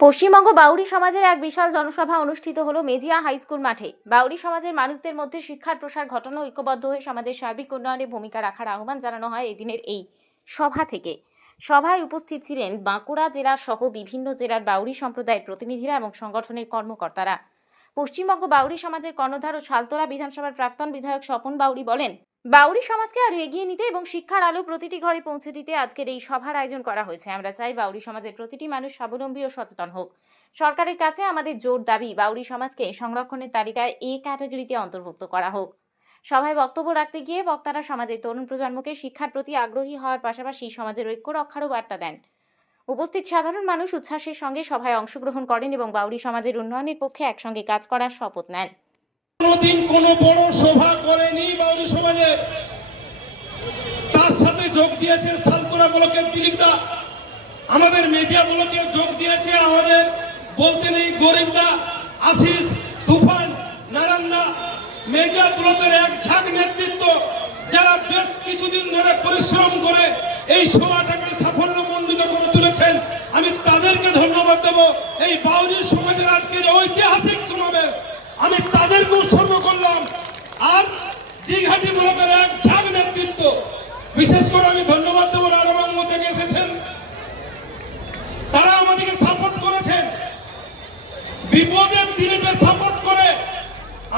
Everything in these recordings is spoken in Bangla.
পশ্চিমবঙ্গ বাউরি সমাজের এক বিশাল জনসভা অনুষ্ঠিত হলো মেজিয়া হাই স্কুল মাঠে। বাউরি সমাজের মানুষদের মধ্যে শিক্ষার প্রসার ঘটানো, ঐক্যবদ্ধ হয়ে সমাজের সার্বিক উন্নয়নে ভূমিকা রাখার আহ্বান জানানো হয় এদিনের এই সভা থেকে। সভায় উপস্থিত ছিলেন বাঁকুড়া জেলা সহ বিভিন্ন জেলার বাউরি সম্প্রদায়ের প্রতিনিধিরা এবং সংগঠনের কর্মকর্তারা। পশ্চিমবঙ্গ বাউরি সমাজের কর্ণধার ও শালতোরা বিধানসভার প্রাক্তন বিধায়ক স্বপন বাউরি বলেন, বাউরি সমাজকে আরো এগিয়ে নিতে এবং শিক্ষার আলো প্রতিটি ঘরে পৌঁছে দিতে আজকের এই সভার আয়োজন করা হয়েছে। আমরা চাই বাউরি সমাজের প্রতিটি মানুষ স্বাবলম্বী ও সচেতন হোক। সরকারের কাছে আমাদের জোর দাবি, বাউরি সমাজকে সংরক্ষণের তালিকায় এ ক্যাটাগরিতে অন্তর্ভুক্ত করা হোক। সভায় বক্তব্য রাখতে গিয়ে বক্তারা সমাজের তরুণ প্রজন্মকে শিক্ষার প্রতি আগ্রহী হওয়ার পাশাপাশি সমাজের ঐক্য রক্ষারও বার্তা দেন। উপস্থিত সাধারণ মানুষ উচ্ছ্বাসের সঙ্গে সভায় অংশগ্রহণ করেন এবং বাউরি সমাজের উন্নয়নের পক্ষে একসঙ্গে কাজ করার শপথ নেন। কোনদিন কোনো বড় সভা করেনি বাউরি সমাজে, তার সাথে যোগ দিয়েছে শালতোরা ব্লকের দিলীপদা, আমাদের মেজিয়া ব্লকে যোগ দিয়েছে আমাদের বলতে নেই গরিবদা, আশিস, তুফান, নারায়ণদা। মেজিয়া ব্লকের এক ঝাঁক নেতৃত্ব যারা বেশ কিছুদিন ধরে পরিশ্রম করে এই সভাটাকে সাফল্যমণ্ডিত করে তুলেছেন, আমি তাদেরকে ধন্যবাদ দেব। এই বাউরি সমাজের আজকের ঐতিহাসিক সমাবেশ আমি তাদেরকে উৎসর্গ করলাম। আর জিঘাটি ব্লকের এক ঝাঁক নেতৃত্ব বিশেষ করে আমি ধন্যবাদ দেব, রাঢ়বঙ্গ থেকে এসেছেন, তারা আমাদেরকে সাপোর্ট করেছেন। বিপদের দিনে যে সাপোর্ট করে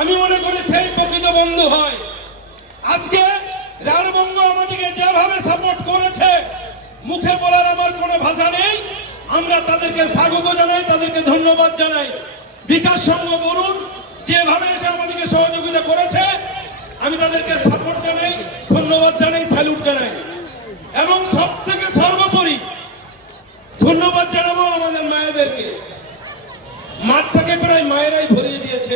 আমি মনে করি সেই প্রকৃত বন্ধু হয়। আজকে রাঢ়বঙ্গ আমাদেরকে যেভাবে সাপোর্ট করেছে, মুখে বলার আমার কোনো ভাষা নেই। আমরা তাদেরকে স্বাগত জানাই, তাদেরকে ধন্যবাদ জানাই। বিকাশ সংঘ বরুণ যেভাবে এসে আমাদেরকে সহযোগিতা করেছে, আমি তাদেরকে সাপোর্ট জানাই, ধন্যবাদ জানাই, স্যালুট জানাই। এবং সব থেকে সর্বোপরি ধন্যবাদ জানাবো আমাদের মায়েদেরকে। মাঠটাকে প্রায় মায়েরাই ভরিয়ে দিয়েছে।